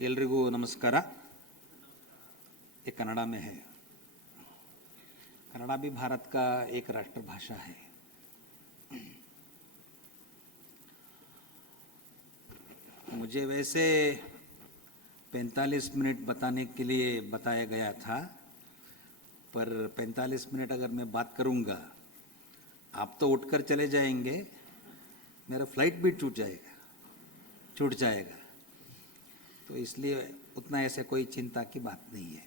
एल्रिगू नमस्कार। ये कन्नड़ा में है। कन्नड़ा भी भारत का एक राष्ट्रभाषा है। मुझे वैसे 45 मिनट बताने के लिए बताया गया था, पर 45 मिनट अगर मैं बात करूंगा, आप तो उठकर चले जाएंगे, मेरा फ्लाइट भी छूट जाएगा। तो इसलिए उतना ऐसे कोई चिंता की बात नहीं है।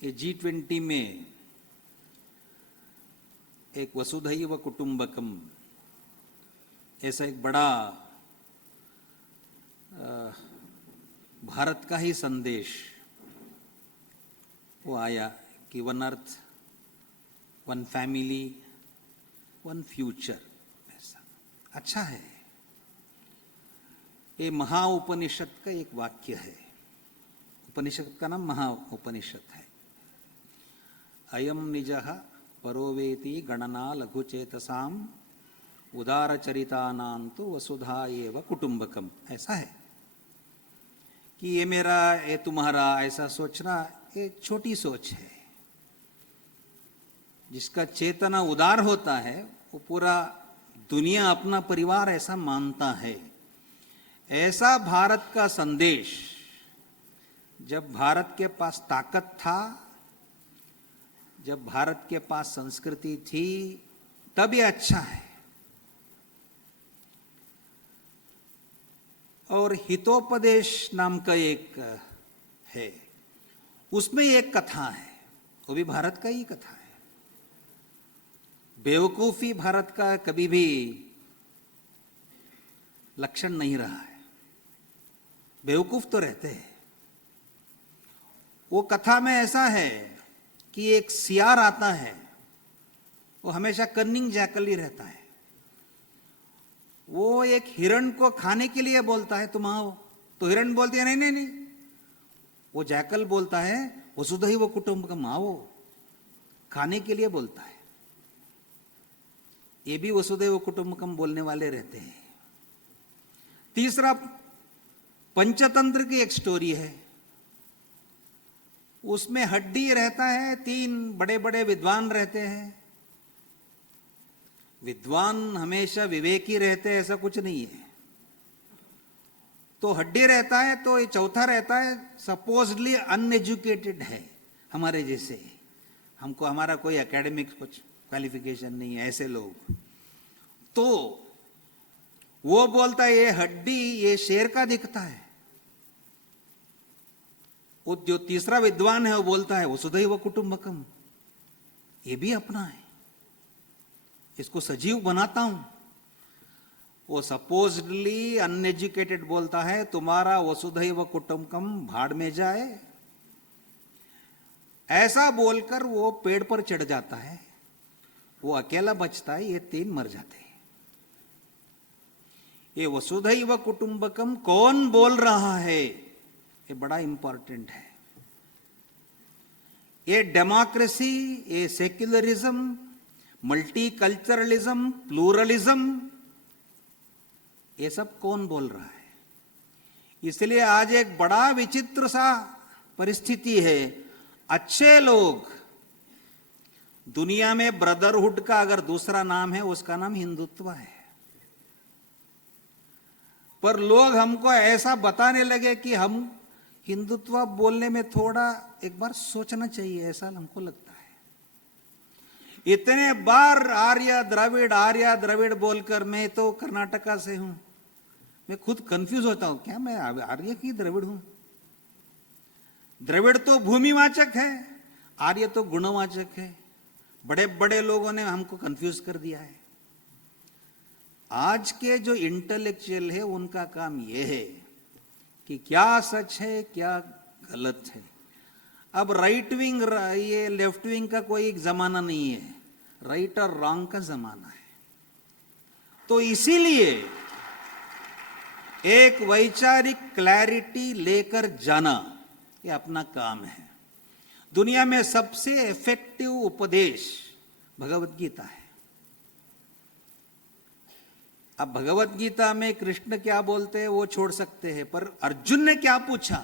ये G20 में एक वसुधैव कुटुंबकम ऐसा एक बड़ा भारत का ही संदेश वो आया कि one earth, one family, one future. ऐसा अच्छा है। ये महा उपनिषद का एक वाक्य है। उपनिषद का नाम महा उपनिषद है। अयम निजः परोवेति गणना लघुचेतसाम उदारचरितानां तु वसुधा एव कुटुंबकम। ऐसा है कि ये मेरा, ये तुम्हारा, ऐसा सोचना ये छोटी सोच है। जिसका चेतना उदार होता है वो पूरा दुनिया अपना परिवार ऐसा मानता है। ऐसा भारत का संदेश जब भारत के पास ताकत था, जब भारत के पास संस्कृति थी, तब ये अच्छा है। और हितोपदेश नाम का एक है, उसमें एक कथा है, वो भी भारत का ही कथा है। बेवकूफी भारत का कभी भी लक्षण नहीं रहा है। बेवकूफ तो रहते हैं। वो कथा में ऐसा है कि एक सियार आता है, वो हमेशा कन्निंग जैकल ही रहता है। वो एक हिरण को खाने के लिए बोलता है, तुम आओ, तो हिरण बोलती है नहीं नहीं नहीं। वो जैकल बोलता है वसुधैव कुटुंबकम, आओ, खाने के लिए बोलता है। ये भी वसुधैव कुटुंबकम बोलने वाले रहते हैं। तीसरा पंचतंत्र की एक स्टोरी है। उसमें हड्डी रहता है, 3 बड़े बड़े विद्वान रहते हैं। विद्वान हमेशा विवेकी रहते हैं ऐसा कुछ नहीं है। तो हड्डी रहता है, तो ये चौथा रहता है सपोजली अनएजुकेटेड है, हमारे जैसे। हमको हमारा कोई एकेडमिक कुछ क्वालिफिकेशन नहीं है, ऐसे लोग। तो वो बोलता है ये हड्डी ये शेर का दिखता है। वो जो तीसरा विद्वान है वो बोलता है वसुधैव कुटुंबकम, ये भी अपना है, इसको सजीव बनाता हूं। वो सपोजली अनएजुकेटेड बोलता है तुम्हारा वसुधैव कुटुंबकम भाड़ में जाए। ऐसा बोलकर वो पेड़ पर चढ़ जाता है, वो अकेला बचता है, ये 3 मर जाते हैं। ये वसुधैव कुटुंबकम कौन बोल रहा है, ये बड़ा इंपॉर्टेंट है। ये डेमोक्रेसी, ये सेक्युलरिज्म, मल्टीकल्चरलिज्म, प्लूरलिज्म, ये सब कौन बोल रहा है। इसलिए आज एक बड़ा विचित्र सा परिस्थिति है। अच्छे लोग, दुनिया में ब्रदरहुड का अगर दूसरा नाम है उसका नाम हिंदुत्व है। पर लोग हमको ऐसा बताने लगे कि हम हिंदुत्व बोलने में थोड़ा एक बार सोचना चाहिए, ऐसा हमको लगता है। इतने बार आर्य द्रविड़ बोलकर, मैं तो कर्नाटका से हूं, मैं खुद कंफ्यूज होता हूं, क्या मैं आर्य की द्रविड़ हूं? द्रविड़ तो भूमिवाचक है, आर्य तो गुणवाचक है। बड़े बड़े लोगों ने हमको कंफ्यूज कर दिया है। आज के जो इंटेलेक्चुअल है उनका काम यह है कि क्या सच है क्या गलत है। अब राइट विंग, ये लेफ्ट विंग का कोई एक जमाना नहीं है, राइट और रॉन्ग का जमाना है। तो इसीलिए एक वैचारिक क्लैरिटी लेकर जाना ये अपना काम है। दुनिया में सबसे इफेक्टिव उपदेश भगवत गीता है। अब भगवत गीता में कृष्ण क्या बोलते हैं वो छोड़ सकते हैं, पर अर्जुन ने क्या पूछा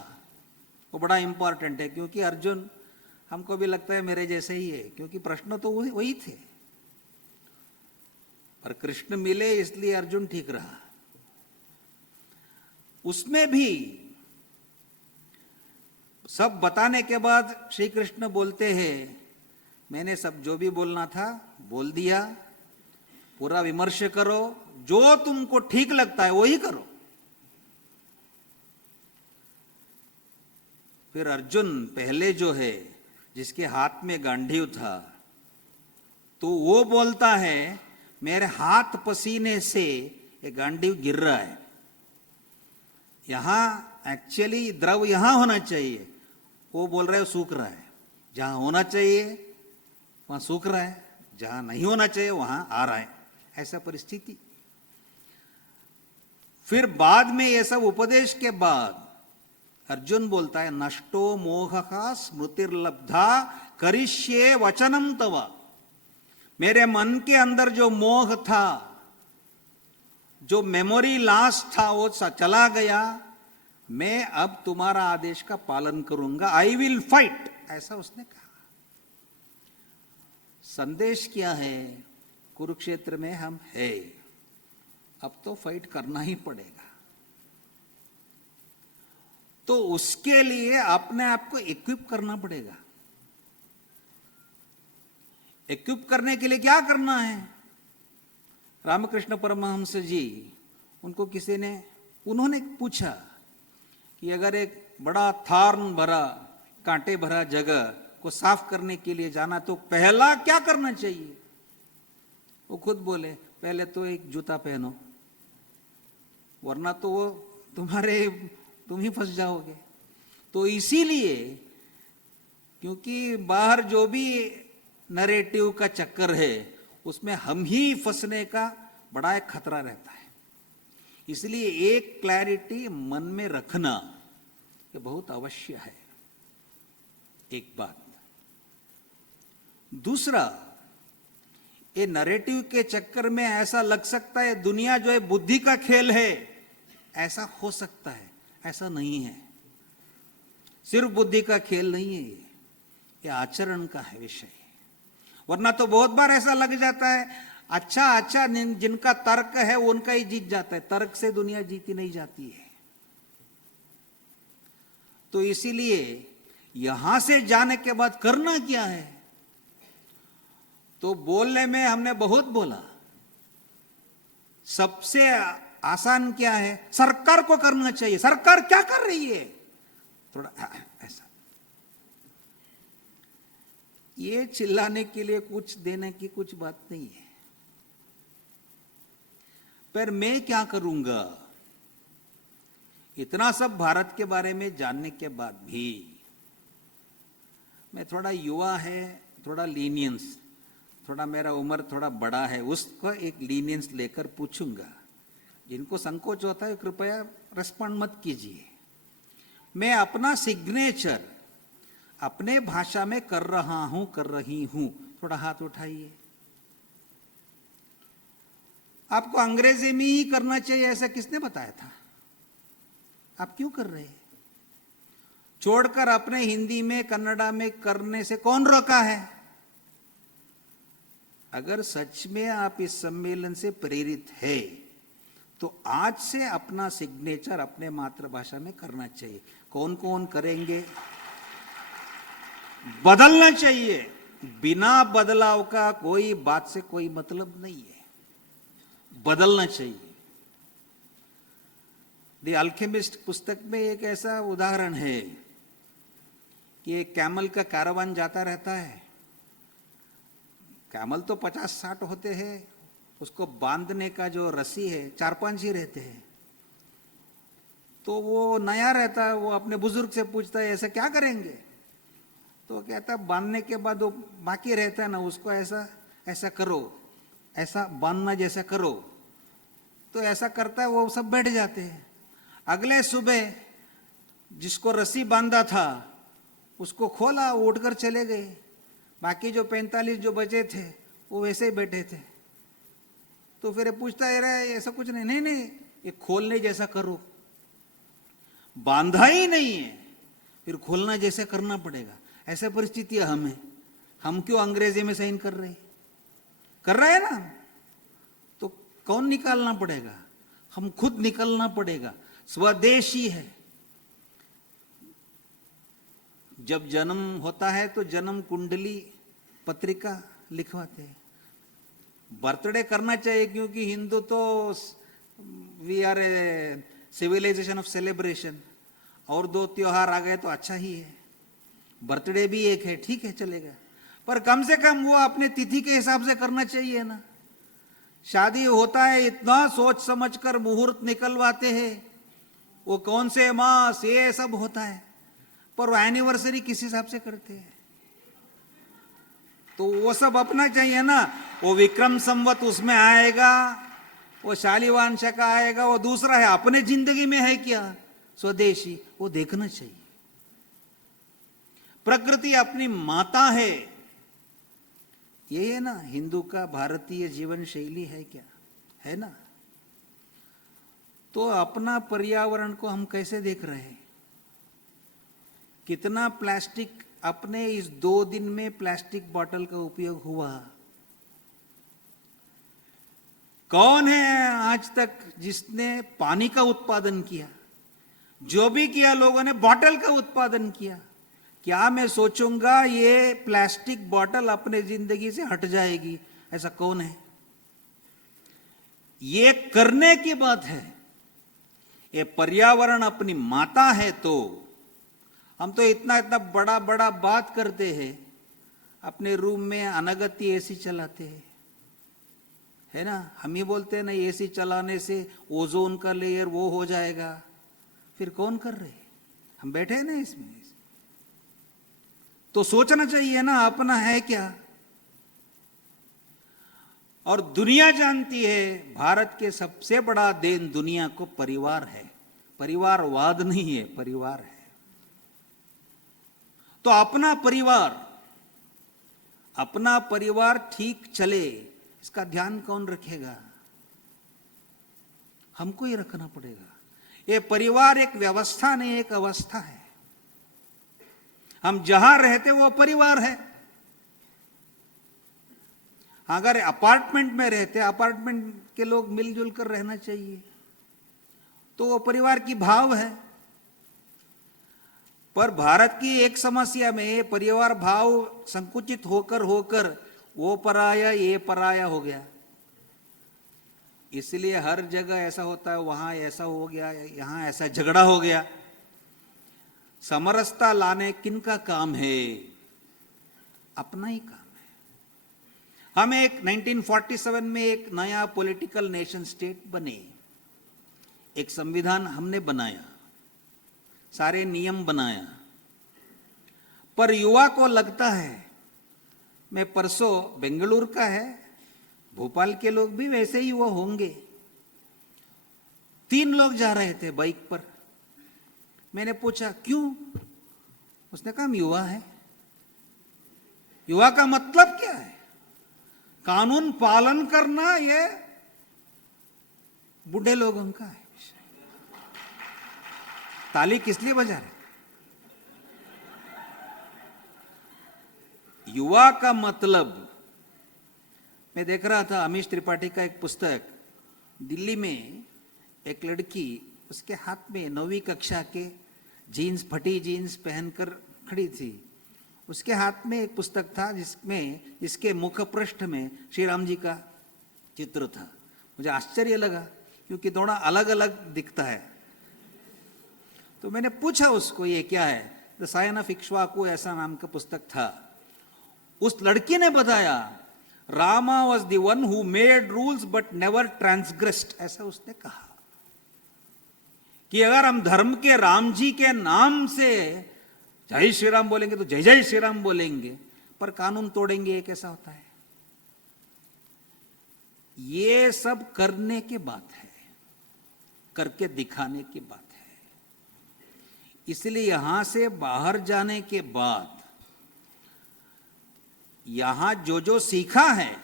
वो बड़ा इंपॉर्टेंट है, क्योंकि अर्जुन हमको भी लगता है मेरे जैसे ही है, क्योंकि प्रश्न तो वही थे, पर कृष्ण मिले इसलिए अर्जुन ठीक रहा। उसमें भी सब बताने के बाद श्री कृष्ण बोलते हैं मैंने सब जो भी बोलना था बोल दिया, पूरा विमर्श करो, जो तुमको ठीक लगता है वही करो। फिर अर्जुन पहले जो है जिसके हाथ में गांडीव था, तो वो बोलता है मेरे हाथ पसीने से ये गांडीव गिर रहा है, यहां एक्चुअली द्रव यहां होना चाहिए, वो बोल रहे हो सूख रहा है, जहां होना चाहिए वहां सूख रहा है, जहां नहीं होना चाहिए वहां आ रहा है, ऐसा परिस्थिति। फिर बाद में ये सब उपदेश के बाद अर्जुन बोलता है नष्टो मोहः स्मृतिर्लब्धा करिष्ये वचनम तव। मेरे मन के अंदर जो मोह था, जो मेमोरी लॉस था, वो चला गया, मैं अब तुम्हारा आदेश का पालन करूंगा, आई विल फाइट, ऐसा उसने कहा। संदेश क्या है? कुरुक्षेत्र में हम है, अब तो फाइट करना ही पड़ेगा। तो उसके लिए अपने आप को इक्विप करना पड़ेगा। इक्विप करने के लिए क्या करना है? रामकृष्ण परमहंस जी, उनको किसी ने, उन्होंने पूछा कि अगर एक बड़ा थार्न भरा, कांटे भरा जगह को साफ करने के लिए जाना तो पहला क्या करना चाहिए? वो खुद बोले पहले तो एक जूता पहनो, वरना तो वो तुम ही फंस जाओगे। तो इसीलिए, क्योंकि बाहर जो भी नरेटिव का चक्कर है उसमें हम ही फंसने का बड़ा एक खतरा रहता है, इसलिए एक क्लैरिटी मन में रखना ये बहुत अवश्य है। एक बात। दूसरा, ये नरेटिव के चक्कर में ऐसा लग सकता है दुनिया जो है बुद्धि का खेल है, ऐसा हो सकता है, ऐसा नहीं है। सिर्फ बुद्धि का खेल नहीं है, ये आचरण का है विषय। वरना तो बहुत बार ऐसा लग जाता है अच्छा जिनका तर्क है उनका ही जीत जाता है, तर्क से दुनिया जीती नहीं जाती है। तो इसीलिए यहां से जाने के बाद करना क्या है? तो बोलने में हमने बहुत बोला, सबसे आसान क्या है? सरकार को करना चाहिए। सरकार क्या कर रही है? थोड़ा ऐसा, ये चिल्लाने के लिए कुछ देने की कुछ बात नहीं है, पर मैं क्या करूंगा? इतना सब भारत के बारे में जानने के बाद भी मैं थोड़ा युवा है, थोड़ा लीनियंस, थोड़ा मेरा उम्र थोड़ा बड़ा है, उसको एक लीनियंस लेकर पूछूंगा। जिनको संकोच होता है कृपया रेस्पॉन्ड मत कीजिए। मैं अपना सिग्नेचर अपने भाषा में कर रहा हूं, कर रही हूं, थोड़ा हाथ उठाइए। आपको अंग्रेजी में ही करना चाहिए ऐसा किसने बताया था? आप क्यों कर रहे हैं? छोड़कर अपने हिंदी में, कन्नड़ा में करने से कौन रोका है? अगर सच में आप इस सम्मेलन से प्रेरित है तो आज से अपना सिग्नेचर अपने मातृभाषा में करना चाहिए। कौन कौन करेंगे? बदलना चाहिए। बिना बदलाव का कोई बात से कोई मतलब नहीं है, बदलना चाहिए। द अल्केमिस्ट पुस्तक में एक ऐसा उदाहरण है कि एक कैमल का कैरावान जाता रहता है। कैमल तो 50-60 होते हैं, उसको बांधने का जो रस्सी है 4-5 ही रहते हैं। तो वो नया रहता है, वो अपने बुजुर्ग से पूछता है ऐसा क्या करेंगे? तो कहता है बांधने के बाद वो बाकी रहता है ना, उसको ऐसा ऐसा करो, ऐसा बांधना जैसा करो। तो ऐसा करता है, वो सब बैठ जाते हैं। अगले सुबह जिसको रस्सी बांधा था उसको खोला, उठकर चले गए। बाकी जो 45 जो बचे थे वो वैसे ही बैठे थे। तो फिर ये पूछता है रे ऐसा कुछ नहीं, नहीं नहीं ये खोलने जैसा करो, बांधा ही नहीं है फिर खोलना जैसा करना पड़ेगा। ऐसा परिस्थिति है हमें, हम क्यों अंग्रेजी में साइन कर रहे हैं ना, तो कौन निकालना पड़ेगा, हम खुद निकलना पड़ेगा, स्वदेशी है। जब जन्म होता है तो जन्म कुंडली पत्रिका लिखवाते हैं, बर्थडे करना चाहिए क्योंकि हिंदू तो we are a civilization of celebration, और 2 त्योहार आ गए तो अच्छा ही है, बर्थडे भी एक है ठीक है चलेगा, पर कम से कम वो अपने तिथि के हिसाब से करना चाहिए ना। शादी होता है इतना सोच समझकर मुहूर्त निकलवाते हैं, वो कौन से मास ये सब होता है, पर वो एनिवर्सरी किस हिसाब से करते हैं, तो वो सब अपना चाहिए ना। वो विक्रम संवत उसमें आएगा, वो शालिवान शका आएगा, वो दूसरा है, अपने जिंदगी में है क्या स्वदेशी, वो देखना चाहिए। प्रकृति अपनी माता है, ये है ना हिंदू का भारतीय जीवन शैली है क्या, है ना। तो अपना पर्यावरण को हम कैसे देख रहे हैं, कितना प्लास्टिक अपने इस 2 दिन में प्लास्टिक बोतल का उपयोग हुआ। कौन है आज तक जिसने पानी का उत्पादन किया, जो भी किया लोगों ने बोतल का उत्पादन किया। क्या मैं सोचूंगा ये प्लास्टिक बोतल अपने जिंदगी से हट जाएगी, ऐसा कौन है। ये करने की बात है, ये पर्यावरण अपनी माता है। तो हम तो इतना इतना बड़ा बड़ा बात करते हैं, अपने रूम में अनगत्य एसी चलाते हैं, है ना। हम ही बोलते हैं ना एसी चलाने से ओजोन का लेयर वो हो जाएगा, फिर कौन कर रहे, हम बैठे हैं ना इसमें। तो सोचना चाहिए ना अपना है क्या। और दुनिया जानती है भारत के सबसे बड़ा देन दुनिया को परिवार है, परिवारवाद नहीं है, परिवार है। तो अपना परिवार ठीक चले, इसका ध्यान कौन रखेगा, हमको ही रखना पड़ेगा। ये परिवार एक व्यवस्था नहीं, एक अवस्था है। हम जहां रहते वो परिवार है। अगर अपार्टमेंट में रहते, अपार्टमेंट के लोग मिलजुल कर रहना चाहिए, तो वो परिवार की भाव है। पर भारत की एक समस्या में परिवार भाव संकुचित होकर वो पराया ये पराया हो गया। इसलिए हर जगह ऐसा होता है, वहां ऐसा हो गया, यहां ऐसा झगड़ा हो गया। समरसता लाने किनका काम है, अपना ही काम है। हम 1947 में एक नया पॉलिटिकल नेशन स्टेट बने, एक संविधान हमने बनाया, सारे नियम बनाया। पर युवा को लगता है, मैं परसों बेंगलुरु का है, भोपाल के लोग भी वैसे ही युवा होंगे। 3 लोग जा रहे थे बाइक पर, मैंने पूछा क्यों, उसने कहा हम युवा है। युवा का मतलब क्या है, कानून पालन करना, ये बूढ़े लोगों का है। ताली किस लिए बजा रहे, युवा का मतलब। मैं देख रहा था अमीश त्रिपाठी का एक पुस्तक, दिल्ली में एक लड़की, उसके हाथ में 9वीं कक्षा के जीन्स, फटी जीन्स पहनकर खड़ी थी। उसके हाथ में एक पुस्तक था जिसके मुख पृष्ठ में श्री राम जी का चित्र था। मुझे आश्चर्य लगा क्योंकि थोड़ा अलग अलग दिखता है। तो मैंने पूछा उसको ये क्या है, द साइन ऑफ इक्ष्वाकु ऐसा नाम का पुस्तक था। उस लड़की ने बताया, Rama was the one who made rules but never transgressed, ऐसा उसने कहा। कि अगर हम धर्म के राम जी के नाम से जय श्री राम बोलेंगे तो जय जय श्री राम बोलेंगे, पर कानून तोड़ेंगे, ये कैसा होता है। ये सब करने की बात है, करके दिखाने की बात है। इसलिए यहां से बाहर जाने के बाद यहां जो सीखा है,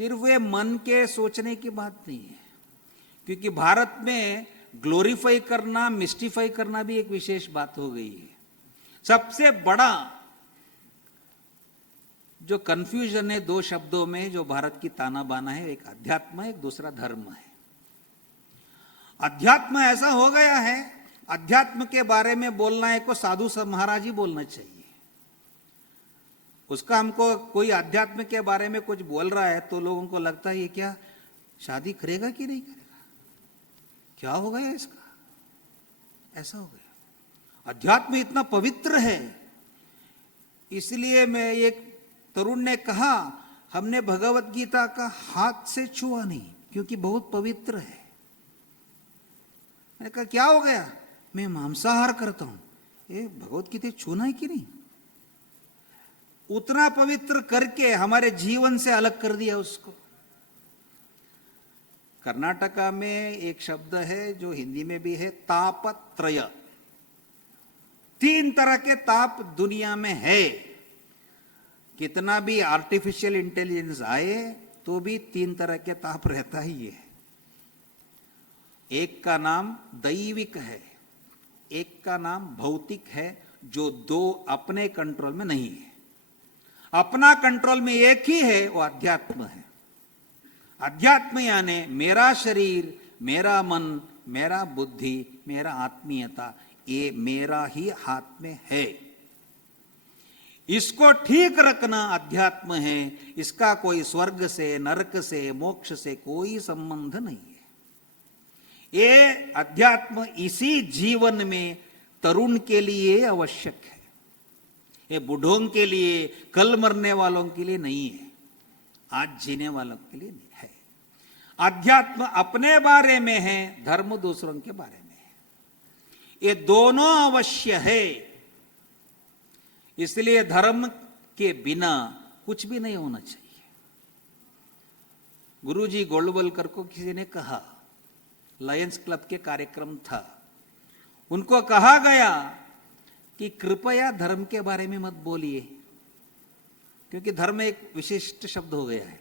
सिर्फ वे मन के सोचने की बात नहीं है, क्योंकि भारत में ग्लोरीफाई करना, मिस्टिफाई करना भी एक विशेष बात हो गई है। सबसे बड़ा जो कंफ्यूजन है दो शब्दों में जो भारत की ताना बाना है, एक अध्यात्म है, एक दूसरा धर्म है। अध्यात्म ऐसा हो गया है, अध्यात्म के बारे में बोलना है को साधु महाराज ही बोलना चाहिए। उसका हमको कोई अध्यात्म के बारे में कुछ बोल रहा है तो लोगों को लगता है ये क्या शादी करेगा कि नहीं करेगा, क्या हो गया इसका, ऐसा हो गया। अध्यात्म इतना पवित्र है, इसलिए मैं एक तरुण ने कहा हमने भगवत गीता का हाथ से छुआ नहीं क्योंकि बहुत पवित्र है। मैंने कहा क्या हो गया, मैं मांसाहार करता हूं, ये भगवत गीता छूना है कि नहीं। उतना पवित्र करके हमारे जीवन से अलग कर दिया उसको। कर्नाटका में एक शब्द है जो हिंदी में भी है, तापत्रय। 3 तरह के ताप दुनिया में है। कितना भी आर्टिफिशियल इंटेलिजेंस आए तो भी 3 तरह के ताप रहता ही है। एक का नाम दैविक है, एक का नाम भौतिक है, जो 2 अपने कंट्रोल में नहीं है। अपना कंट्रोल में एक ही है, वो अध्यात्म है। अध्यात्म यानी मेरा शरीर, मेरा मन, मेरा बुद्धि, मेरा आत्मीयता, ये मेरा ही हाथ में है। इसको ठीक रखना अध्यात्म है। इसका कोई स्वर्ग से, नरक से, मोक्ष से कोई संबंध नहीं है। ये अध्यात्म इसी जीवन में तरुण के लिए आवश्यक है, ये बूढ़ों के लिए, कल मरने वालों के लिए नहीं है, आज जीने वालों के लिए नहीं है। अध्यात्म अपने बारे में है, धर्म दूसरों के बारे में है। ये दोनों अवश्य है। इसलिए धर्म के बिना कुछ भी नहीं होना चाहिए। गुरुजी गोलवलकर को किसी ने कहा, लायंस क्लब के कार्यक्रम था, उनको कहा गया कि कृपया धर्म के बारे में मत बोलिए, क्योंकि धर्म एक विशिष्ट शब्द हो गया है।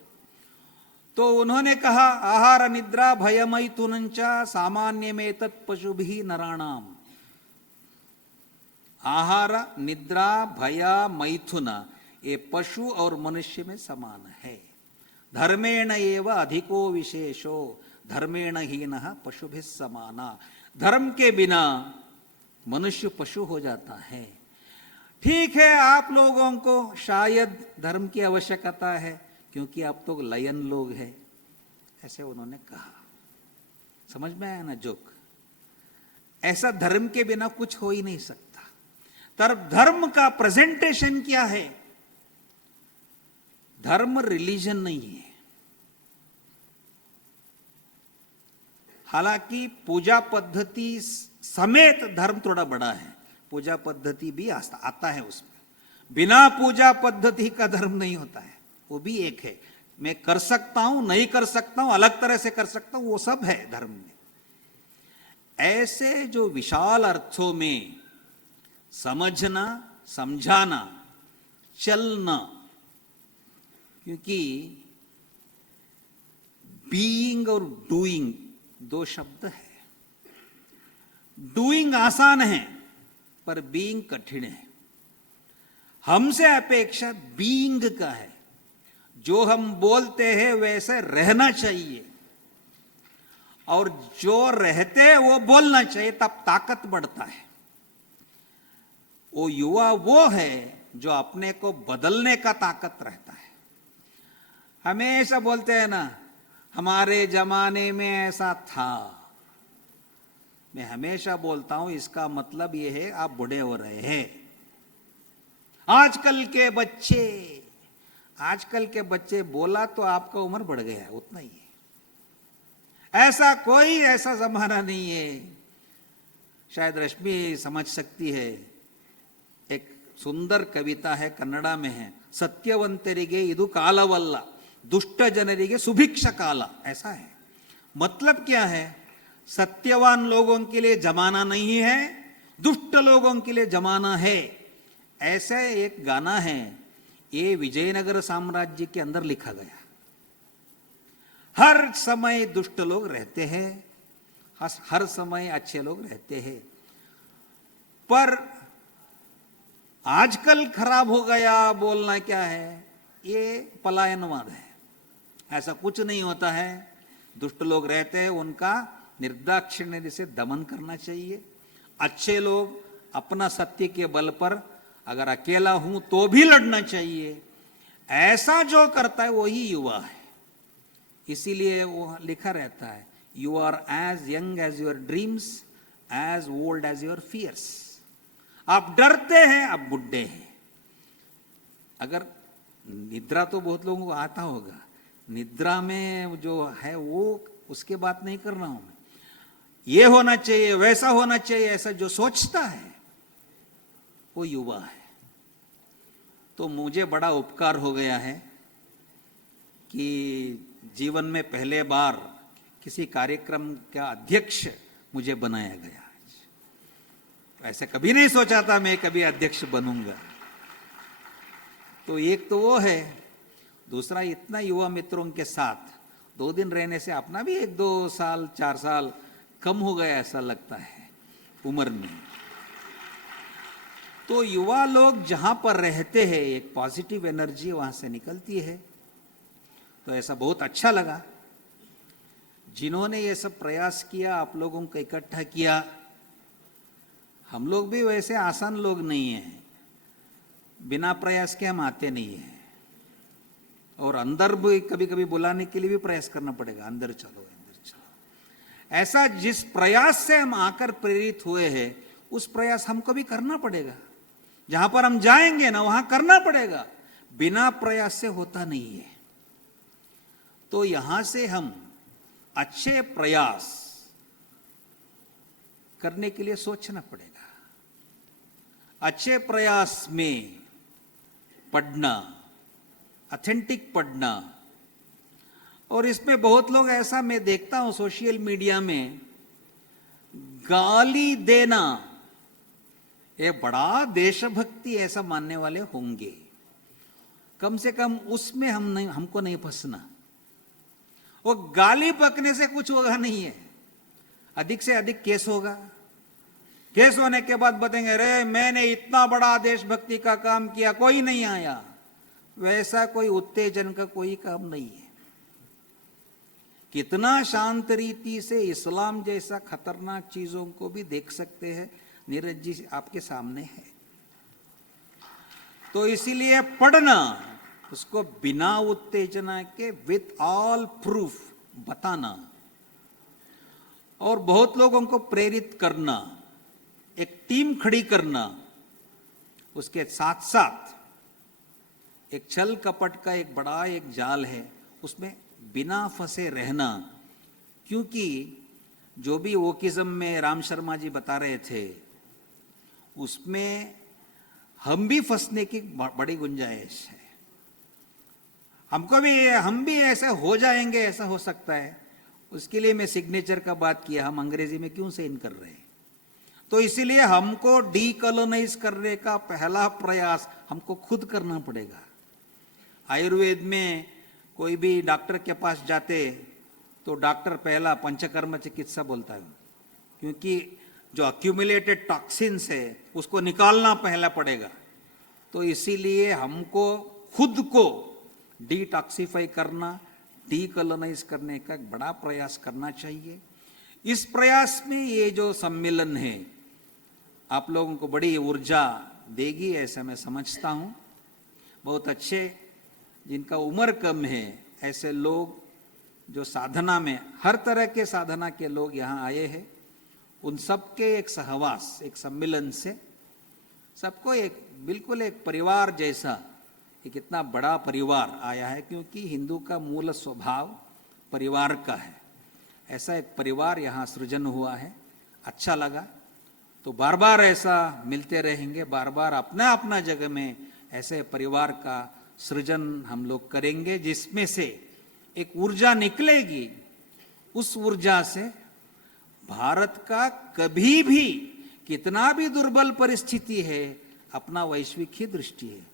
तो उन्होंने कहा, आहार निद्रा भयमैथुनंचा सामान्य में तत् पशुभिः नराणाम। आहार, निद्रा, भय, मैथुन ये पशु और मनुष्य में समान है। धर्मेण एव अधिको विशेषो धर्मेण हीनः पशुभिः समाना। धर्म के बिना मनुष्य पशु हो जाता है। ठीक है, आप लोगों को शायद धर्म की आवश्यकता है क्योंकि आप तो लयन लोग हैं, ऐसे उन्होंने कहा। समझ में आया ना जोक? ऐसा धर्म के बिना कुछ हो ही नहीं सकता। धर्म का प्रेजेंटेशन क्या है? धर्म रिलीजन नहीं है। हालांकि पूजा पद्धति समेत धर्म थोड़ा बड़ा है, पूजा पद्धति भी आता है उसमें। बिना पूजा पद्धति का धर्म नहीं होता है, वो भी एक है। मैं कर सकता हूं, नहीं कर सकता हूं, अलग तरह से कर सकता हूं, वो सब है धर्म में। ऐसे जो विशाल अर्थों में समझना, समझाना, चलना, क्योंकि बीइंग और डूइंग 2 शब्द है। डूइंग आसान है पर बीइंग कठिन है। हमसे अपेक्षा बीइंग का है। जो हम बोलते हैं वैसे रहना चाहिए, और जो रहते हैं वो बोलना चाहिए, तब ताकत बढ़ता है। वो युवा वो है जो अपने को बदलने का ताकत रहता है। हमेशा बोलते हैं ना, हमारे जमाने में ऐसा था। मैं हमेशा बोलता हूं, इसका मतलब ये है आप बूढ़े हो रहे हैं। आजकल के बच्चे बोला तो आपका उम्र बढ़ गया है, उतना ही है। ऐसा जमाना नहीं है। शायद रश्मि समझ सकती है। एक सुंदर कविता है, कन्नड़ा में है, सत्यवंतरिगे इदु कालवल्ल दुष्ट जनरिगे सुभिक्ष काल। ऐसा है। मतलब क्या है? सत्यवान लोगों के लिए जमाना नहीं है, दुष्ट लोगों के लिए जमाना है। ऐसे एक गाना है, ये विजयनगर साम्राज्य के अंदर लिखा गया। हर समय दुष्ट लोग रहते हैं, हर समय अच्छे लोग रहते हैं, पर आजकल खराब हो गया बोलना क्या है, ये पलायनवाद है। ऐसा कुछ नहीं होता है। दुष्ट लोग रहते हैं, उनका निर्दाक्षिण्य से दमन करना चाहिए। अच्छे लोग अपना सत्य के बल पर अगर अकेला हूं तो भी लड़ना चाहिए। ऐसा जो करता है वही युवा है। इसीलिए वो लिखा रहता है, you are as young as your dreams, as old as your fears. आप डरते हैं, आप बुढ़े हैं। अगर निद्रा तो बहुत लोगों को आता होगा, निद्रा में जो है वो उसके बात नहीं कर रहा हूं मैं। ये होना चाहिए, वैसा होना चाहिए, ऐसा जो सोचता है वो युवा है। तो मुझे बड़ा उपकार हो गया है कि जीवन में पहले बार किसी कार्यक्रम का अध्यक्ष मुझे बनाया गया। ऐसे कभी नहीं सोचा था मैं कभी अध्यक्ष बनूंगा। तो एक तो वो है, दूसरा इतना युवा मित्रों के साथ 2 दिन रहने से अपना भी 1-2 साल 4 साल कम हो गया ऐसा लगता है उम्र में। तो युवा लोग जहां पर रहते हैं एक पॉजिटिव एनर्जी वहां से निकलती है। तो ऐसा बहुत अच्छा लगा जिन्होंने ये सब प्रयास किया, आप लोगों को इकट्ठा किया। हम लोग भी वैसे आसान लोग नहीं हैं, बिना प्रयास के हम आते नहीं हैं। और अंदर भी कभी कभी बुलाने के लिए भी प्रयास करना पड़ेगा, अंदर चलो अंदर चलो। ऐसा जिस प्रयास से हम आकर प्रेरित हुए हैं उस प्रयास हमको भी करना पड़ेगा। जहां पर हम जाएंगे ना वहां करना पड़ेगा, बिना प्रयास से होता नहीं है। तो यहां से हम अच्छे प्रयास करने के लिए सोचना पड़ेगा। अच्छे प्रयास में पढ़ना, ऑथेंटिक पढ़ना। और इसमें बहुत लोग ऐसा मैं देखता हूं सोशल मीडिया में, गाली देना ये बड़ा देशभक्ति ऐसा मानने वाले होंगे। कम से कम उसमें हमको नहीं फंसना। वो गाली बकने से कुछ होगा नहीं है, अधिक से अधिक केस होगा। केस होने के बाद बताएंगे, अरे मैंने इतना बड़ा देशभक्ति का काम किया, कोई नहीं आया। वैसा कोई उत्तेजन का कोई काम नहीं है। कितना शांत रीति से इस्लाम जैसा खतरनाक चीजों को भी देख सकते हैं। नीरज जी आपके सामने है। तो इसीलिए पढ़ना, उसको बिना उत्तेजना के विथ ऑल प्रूफ बताना और बहुत लोगों को प्रेरित करना, एक टीम खड़ी करना। उसके साथ साथ एक छल कपट का एक बड़ा एक जाल है, उसमें बिना फंसे रहना। क्योंकि जो भी वोकिज्म में राम शर्मा जी बता रहे थे, उसमें हम भी फंसने की बड़ी गुंजाइश है। हम भी ऐसे हो जाएंगे, ऐसा हो सकता है। उसके लिए मैं सिग्नेचर का बात किया, हम अंग्रेजी में क्यों साइन कर रहे हैं। तो इसीलिए हमको डीकोलोनाइज करने का पहला प्रयास हमको खुद करना पड़ेगा। आयुर्वेद में कोई भी डॉक्टर के पास जाते तो डॉक्टर पहला पंचकर्म चिकित्सा बोलता है, क्योंकि जो अक्यूमुलेटेड टॉक्सिन्स है उसको निकालना पहला पड़ेगा। तो इसीलिए हमको खुद को डिटॉक्सिफाई करना, डीकोलोनाइज करने का एक बड़ा प्रयास करना चाहिए। इस प्रयास में ये जो सम्मेलन है आप लोगों को बड़ी ऊर्जा देगी ऐसा मैं समझता हूँ। बहुत अच्छे, जिनका उम्र कम है, ऐसे लोग जो साधना में, हर तरह के साधना के लोग यहाँ आए हैं, उन सबके एक सहवास, एक सम्मेलन से सबको एक बिल्कुल एक परिवार जैसा, एक इतना बड़ा परिवार आया है। क्योंकि हिंदू का मूल स्वभाव परिवार का है। ऐसा एक परिवार यहाँ सृजन हुआ है, अच्छा लगा। तो बार बार ऐसा मिलते रहेंगे, बार बार अपना अपना जगह में ऐसे परिवार का सृजन हम लोग करेंगे, जिसमें से एक ऊर्जा निकलेगी। उस ऊर्जा से भारत का कभी भी कितना भी दुर्बल परिस्थिति है, अपना वैश्विक ही दृष्टि है।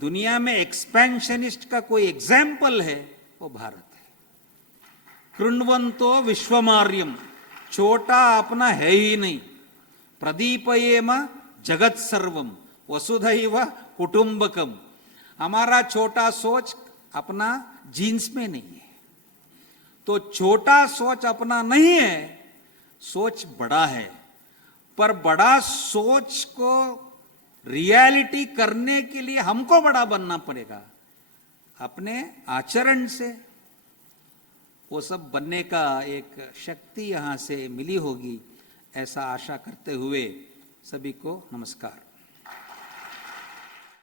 दुनिया में एक्सपेंशनिस्ट का कोई एग्जाम्पल है वो भारत है। कृण्वन्तो विश्वमार्यम, छोटा अपना है ही नहीं, प्रदीपयेम जगत सर्वम वसुधैव कुटुंबकम। हमारा छोटा सोच अपना जीन्स में नहीं है, तो छोटा सोच अपना नहीं है, सोच बड़ा है। पर बड़ा सोच को रियलिटी करने के लिए हमको बड़ा बनना पड़ेगा, अपने आचरण से। वो सब बनने का एक शक्ति यहां से मिली होगी, ऐसा आशा करते हुए सभी को नमस्कार।